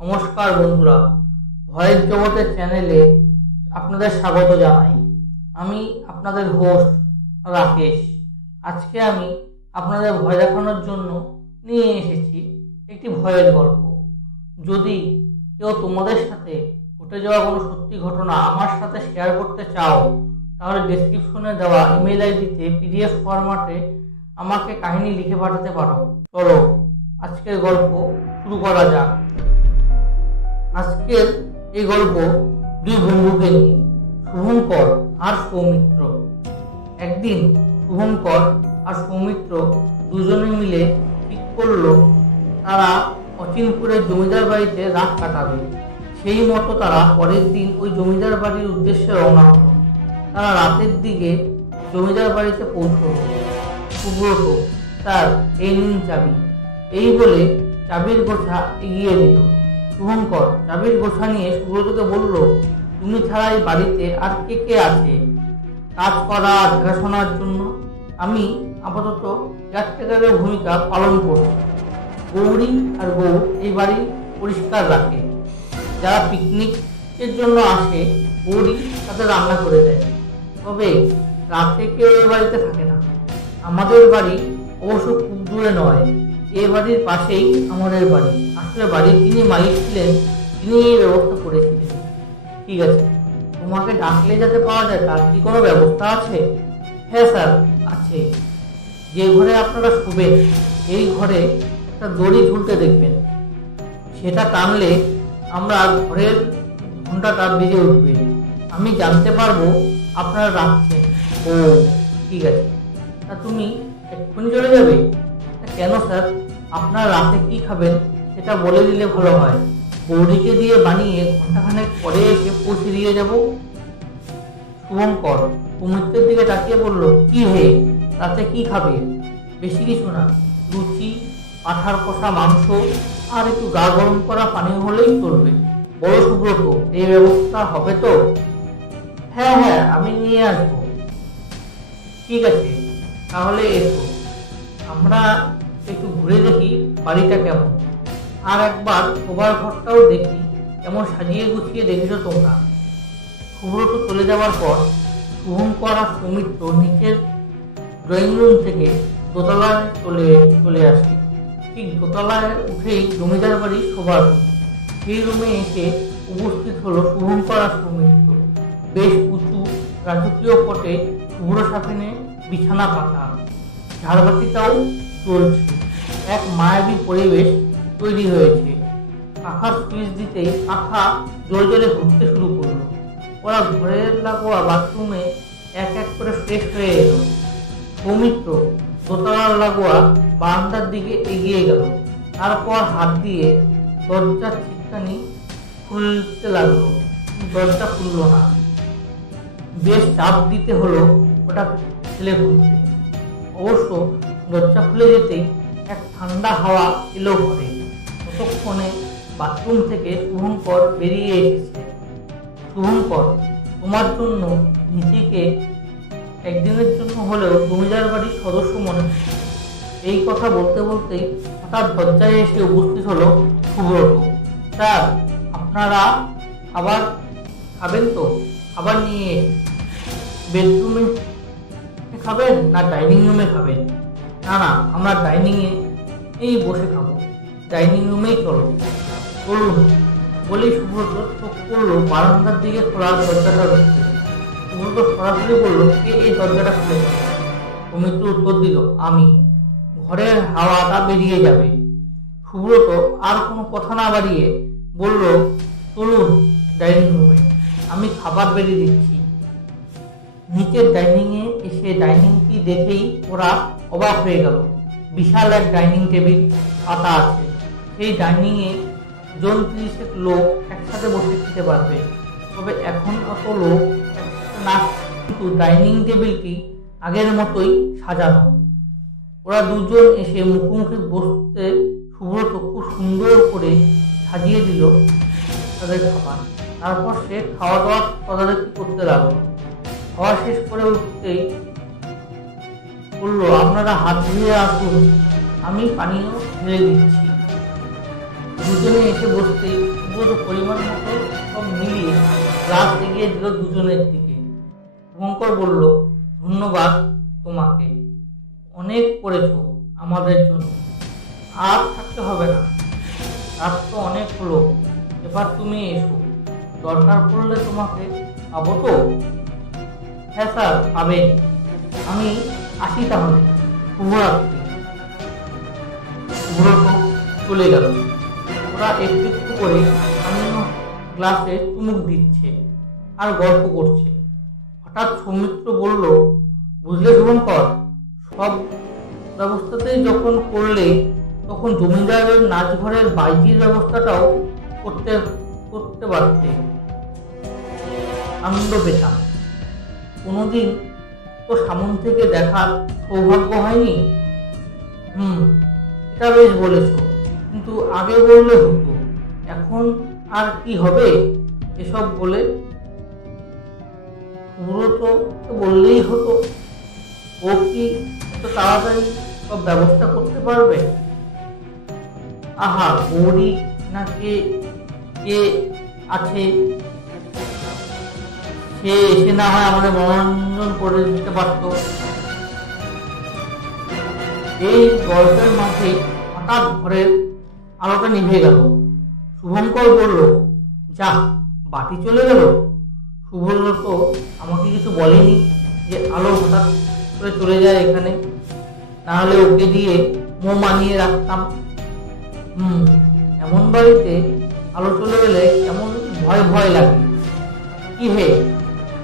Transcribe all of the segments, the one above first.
নমস্কার বন্ধুরা, ভয়ের জগতের চ্যানেলে আপনাদের স্বাগত জানাই। আমি আপনাদের হোস্ট রাকেশ। আজকে আমি আপনাদের ভয় দেখানোর জন্য নিয়ে এসেছি একটি ভয়ের গল্প। যদি কেউ তোমাদের সাথে ঘটে যাওয়া কোনো সত্যি ঘটনা আমার সাথে শেয়ার করতে চাও, তাহলে ডেসক্রিপশনে দেওয়া ইমেল আইডিতে পিডিএফ ফরম্যাটে আমাকে কাহিনী লিখে পাঠাতে পারো। চলো আজকের গল্প শুরু করা যাক। আজকের এই গল্প দুই বন্ধুকে নিয়ে, শুভঙ্কর আর সৌমিত্র। একদিন শুভঙ্কর আর সৌমিত্র দুজনে মিলে ঠিক করলো তারা অচিনপুরের জমিদার বাড়িতে রাত কাটাবে। সেই মতো তারা পরের দিন ওই জমিদার বাড়ির উদ্দেশ্যে রওনা হলো। তারা রাতের দিকে জমিদার বাড়িতে পৌঁছলো। সুব্রত, স্যার এই নিন চাবি, এই বলে চাবির গোছা এগিয়ে দিল। শুভঙ্কর চাবির গোছা নিয়ে সুব্রতকে বলল, তুমি ছাড়া এই বাড়িতে আর কে কে আছে কাজ করা দেখাশোনার জন্য? আমি আপাতত কেয়ারটেকারের ভূমিকা পালন করব। গৌরী আর গৌর এই বাড়ি পরিষ্কার রাখে। যারা পিকনিকের জন্য আসে গৌরী তাদের রান্না করে দেয়। তবে রাতে কেউ এ বাড়িতে থাকে না। আমাদের বাড়ি অবশ্য খুব দূরে নয়, এ বাড়ির পাশেই আমাদের বাড়ি। আসলে বাড়ির যিনি মালিক ছিলেন তিনি এই ব্যবস্থা করেছিলেন। ঠিক আছে, তোমাকে ডাকলে যাতে পাওয়া যায় তার কি কোনো ব্যবস্থা আছে? হ্যাঁ স্যার, আছে। যে ঘরে আপনারা শোবেন এই ঘরে একটা দড়ি ঝুলতে দেখবেন। সেটা টানলে আমরা ঘরের ঘন্টাটা বেজে উঠবে। আমি জানতে পারবো আপনারা রাখছেন। ও ঠিক আছে, তা তুমি এক্ষুনি চলে যাবে? কেন স্যার, আপনারা রাতে কি খাবেন সেটা বলে দিলে ভালো হয়। গৌরীকে দিয়ে বানিয়ে ঘন্টাখানেক পরে এসে পৌঁছে দিয়ে যাব। শুভঙ্কর সৌমিত্রের দিকে তাকিয়ে বলল, কি হে, রাতে কি খাবে? বেশি কিছু না, লুচি, পাঁঠার কষা মাংস আর একটু গা গরম করা পানি হলেই চলবে। বড় সুব্রত, এই ব্যবস্থা হবে তো? হ্যাঁ হ্যাঁ, আমি নিয়ে আসবো। ঠিক আছে, তাহলে এসো, আমরা একটু ঘুরে দেখি বাড়িটা কেমন। আর একবার শোবার ঘরটাও দেখি কেমন সাজিয়ে গুছিয়ে দেখেছো তোমরা। সুব্রত চলে যাওয়ার পর শুভঙ্কর আর সৌমিত্র নিচের ড্রয়িং রুম থেকে দোতলায় চলে আসে। ঠিক দোতলায় উঠেই জমিদার বাড়ির শোবার রুম। সেই রুমে এসে উপস্থিত হলো শুভঙ্কর আর সৌমিত্র। বেশ উঁচু রাজকীয় পটে শুভ্র সাফিনে বিছানা পাতা, ঝাড়বাতিটাও চলছে। এক মায়াবী পরিবেশ তৈরি হয়েছে। পাখার সুইচ দিতেই পাখা জোরে জোরে ঘুরতে শুরু করলো। ওরা ঘরের লাগোয়া বাথরুমে এক এক করে ফ্রেশ হয়ে এলো। সৌমিত্র দোতলার লাগোয়া বারান্দার দিকে এগিয়ে গেল। তারপর হাত দিয়ে দরজার ছিটকানি খুলতে লাগলো। দরজা খুললো না। বেশ চাপ দিতে হলো ওটা ঠেলে খুলতে। অবশ্য দরজা খুলে যেতেই এক ঠান্ডা হাওয়া এলো ঘরে। ততক্ষণে বাথরুম থেকে শুভঙ্কর বেরিয়ে এসেছে। শুভঙ্কর, তোমার জন্য নিজেকে একদিনের জন্য হলেও জমিদার বাড়ির সদস্য মনে হচ্ছে। এই কথা বলতে বলতেই হঠাৎ দরজায় এসে উপস্থিত হলো সুব্রত। স্যার, আপনারা খাবার খাবেন তো? খাবার নিয়ে বেডরুমে খাবেন না ডাইনিং রুমে খাবেন? না না, আমরা ডাইনিংয়ে বসে খাবো। ডাইনিং রুমেই চলুন বলেই সুব্রত চোখ করলো বারান্দার দিকে খোলা দরজাটা রয়েছে। সুব্রত সরাসরি বলল, কে এই দরজাটা খুলে দেবে? সৌমিত্র উত্তর দিল, আমি। ঘরের হাওয়াটা বেরিয়ে যাবে। সুব্রত আর কোনো কথা না বাড়িয়ে বলল, চলুন ডাইনিং রুমে, আমি খাবার বেরিয়ে দিচ্ছি। নিচের ডাইনিংয়ে এসে ডাইনিংটি দেখেই ওরা অবাক হয়ে গেল। বিশাল এক ডাইনিং টেবিল পাতা আছে। সেই ডাইনিংয়ে জন 30 লোক একসাথে বসে খেতে পারবে। তবে এখন অত লোক একসাথে না, কিন্তু ডাইনিং টেবিলটি আগের মতোই সাজানো। ওরা দুজন এসে মুখোমুখি বসতে সুব্রত খুব সুন্দর করে সাজিয়ে দিল তাদের খাবার। তারপর সে খাওয়া দাওয়া তদারকি করতে লাগলো। খাওয়া শেষ করে উঠতেই বললো, আপনারা হাত ধুয়ে আসুন, আমি পানীয় ঢেলে দিচ্ছি। দুজনে এসে বসতে পুরো পরিমাণ মতো সব মিলিয়ে গ্লাস এগিয়ে দিল দুজনের দিকে। শুভঙ্কর বলল, ধন্যবাদ তোমাকে, অনেক করেছো আমাদের জন্য, আর থাকতে হবে না, রাত তো অনেক হলো, এবার তুমি এসো, দরকার পড়লে তোমাকে পাবো তো? হ্যাঁ স্যার, পাবেন, আমি আসি তাহলে, শুভরাত্রি। শুভ্রত চলে গেল। ওরা একটু একটু করে সামান্য গ্লাসে চুমুক দিচ্ছে আর গল্প করছে। হঠাৎ সৌমিত্র বলল, বুঝলে শুভঙ্কর, সব ব্যবস্থাতেই যখন করলে তখন জমিদারের নাচঘরের বাইজির ব্যবস্থাটাও করতে করতে পারতে, আনন্দ পেতাম। কোনোদিন তো সামন থেকে দেখার সৌভাগ্য হয়নি। এটা বেশ বলেছ, কিন্তু আগে বললে হতো, এখন আর কি হবে এসব বলে? শুভ্রত বললেই হতো, ও কি এত তাড়াতাড়ি সব ব্যবস্থা করতে পারবে? আহা, গৌরী না কে কে আছে, সে এসে না হয় আমাদের মনোরঞ্জন করে দিতে পারত। এই গল্পের মাঝে হঠাৎ ঘরের আলোটা নিভে গেল। শুভঙ্কর বলল, যা, বাতি চলে গেল। শুভব্রত আমাকে কিছু বলেনি যে আলো হঠাৎ করে চলে যায় এখানে, না হলে ওকে দিয়ে মোম মানিয়ে রাখতাম। এমন বাড়িতে আলো চলে গেলে কেমন ভয় ভয় লাগে। কি হে,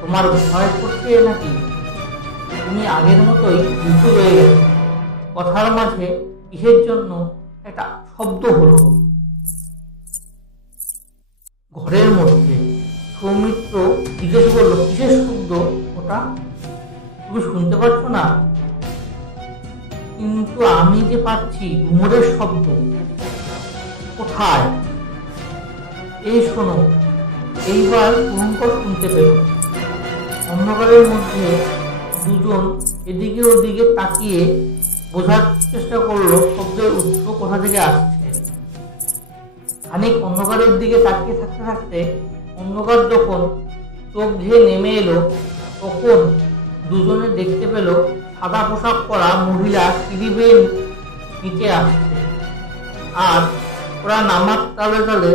তোমার ভয় করছে নাকি? তুমি আগের মতোই ভীতু রয়ে গেছে। কথার মাঝে কিসের জন্য একটা শব্দ হলো ঘরের মধ্যে। সৌমিত্র জিজ্ঞেস করলো, কিসের শব্দ ওটা? তুমি শুনতে পাচ্ছ না? কিন্তু আমি যে পাচ্ছি ঘুমরের শব্দ। কোথায়? এই শোনো। এইবার শুভঙ্কর শুনতে পেল। অন্ধকারের মধ্যে দুজন এদিকে ওদিকে তাকিয়ে বোঝার চেষ্টা করলো শব্দের উৎস কোথা থেকে আসছে। খানিক অন্ধকারের দিকে তাকিয়ে থাকতে থাকতে অন্ধকার যখন চোখ ঘিরে নেমে এলো, তখন দুজনে দেখতে পেল সাদা পোশাক পরা মহিলা সিঁড়ি বেয়ে নিচে আসছে, আর ওরা নামার তালে তালে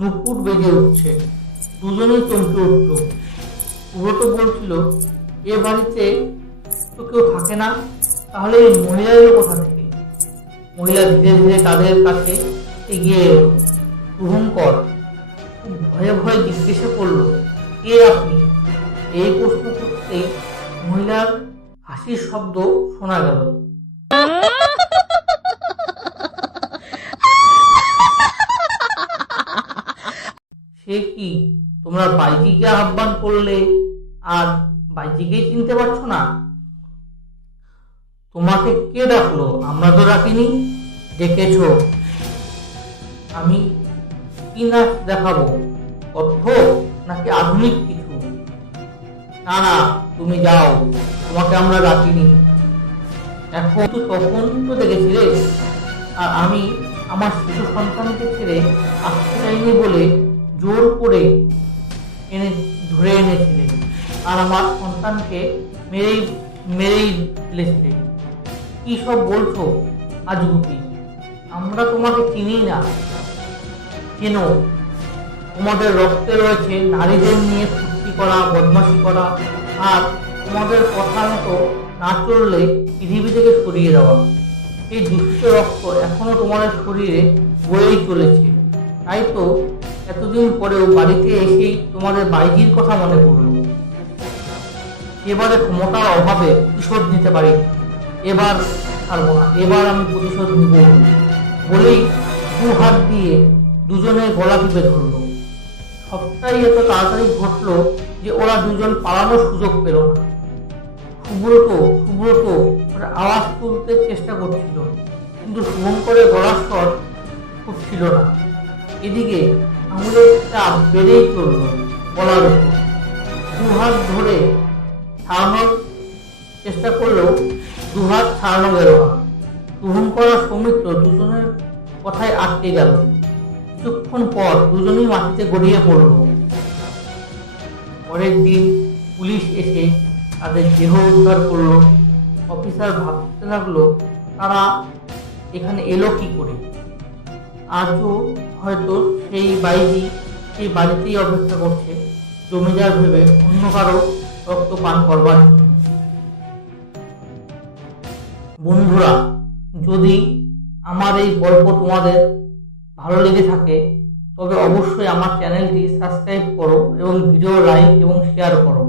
নুপুর বেজে উঠছে। দুজনেই চমকে উঠল। শুভ্রত বলছিল, এ বাড়িতে তো কেউ থাকে না, তাহলে এই মহিলা এলো কোথা থেকে? মহিলা ধীরে ধীরে তাদের কাছে এগিয়ে এলো। শুভঙ্কর খুব ভয়ে ভয়ে জিজ্ঞাসা করলো, কে আপনি? এই প্রশ্ন করতেই মহিলার হাসির শব্দ শোনা গেল। সে কি, তোমরা বাইজিকে আহ্বান করলে আর বাইজিকেই চিনতে পারছো না? তোমাকে কে ডাকলো? আমরা তো ডাকিনি। ডেকেছ? আমি কি নাচ দেখাবো? কত্থক নাকি আধুনিক কিছু? না না, তুমি যাও, তোমাকে আমরা ডাকিনি। এখন তো তখন তো দেখেছিলে, আর আমি আমার শিশু সন্তানকে ছেড়ে আসতে চাইনি বলে জোর করে ধরে এনেছিলে, আর আমার সন্তানকে মেরেই মেরেই ফেলেছিলে। কি সব বলছো আজগুবি? আমরা তোমাকে চিনি না। কেন? তোমাদের রক্তে রয়েছে নারীদের নিয়ে ফুর্তি করা, বদমাশি করা, আর তোমাদের কথা মতো না চললে পৃথিবী থেকে সরিয়ে দেওয়া। এই দূষিত রক্ত এখনো তোমাদের শরীরে বয়েই চলেছে। তাই তো এতদিন পরেও বাড়িতে এসেই তোমাদের বাইজির কথা মনে পড়ল। এবারে ক্ষমতার অভাবে প্রতিশোধ নিতে পারি, এবার ছাড়বো না, এবার আমি প্রতিশোধ নিব বলেই দু হাত দিয়ে দুজনের গলা টিপে ধরল। সবটাই এত তাড়াতাড়ি ঘটলো যে ওরা দুজন পালানোর সুযোগ পেল না। শুভ্রত শুভ্রত ওরা আওয়াজ তুলতে চেষ্টা করছিল, কিন্তু শুভঙ্করের গলার স্বর ফুটছিল না। এদিকে আঙুলের চাপ বেড়েই চলল গলার উপর। দু হাত ধরে ছাড়ানোর চেষ্টা করলেও দু হাত ছাড়ানো গেল না। শুভঙ্কর আর সৌমিত্র দুজনের কথায় আটকে গেল। কিছুক্ষণ পর দুজনেই মাটিতে গড়িয়ে পড়ল। পরের দিন পুলিশ এসে তাদের দেহ উদ্ধার করলো। অফিসার ভাবতে লাগলো তারা এখানে এলো কি করে। আজও হয়তো সেই বাইজি সেই বাড়িতেই অপেক্ষা করছে, জমিদার ভেবে অন্য কারো রক্ত পান করবার জন্য। বন্ধুরা, যদি আমার এই গল্প তোমাদের ভালো লেগে থাকে তবে অবশ্যই আমার চ্যানেলটি সাবস্ক্রাইব করো এবং ভিডিও লাইক এবং শেয়ার করো।